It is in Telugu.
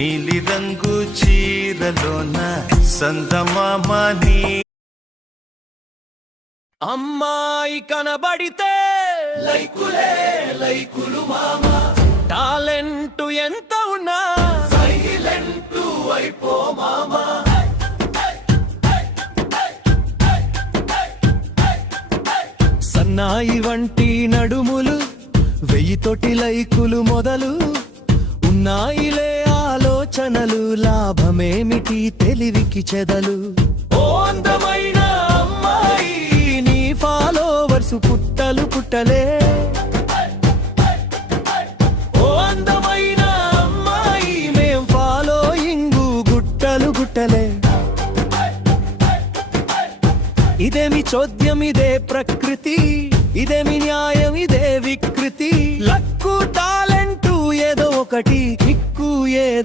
నీలి రంగు చీరలోన సందమామని అమ్మాయి కనబడితే లైకులే లైకులు మామా, టాలెంట్ ఎంత ఉన్నా సైలెంట్ అయిపో మామా. సన్నాయి వంటి నడుములు, 1000 లైకులు మొదలు ఉన్నాయిలే ఆలోచనలు, లాభమేమిటి తెలివికి చెదలు. ఓ అందమైన అమ్మాయి నీ ఫాలోవర్స్ పుట్టలు పుట్టలే. ఓ అందమైన అమ్మాయి మేం ఫాలోయింగు గుట్టలు గుట్టలే. ఇదేమి చోద్యం, ఇదే ప్రకృతి, ఇదేమి న్యాయం, ఇదే వికృతి. లక్కు టాలెంటు ఏదో ఒకటి, కిక్కు ఏదో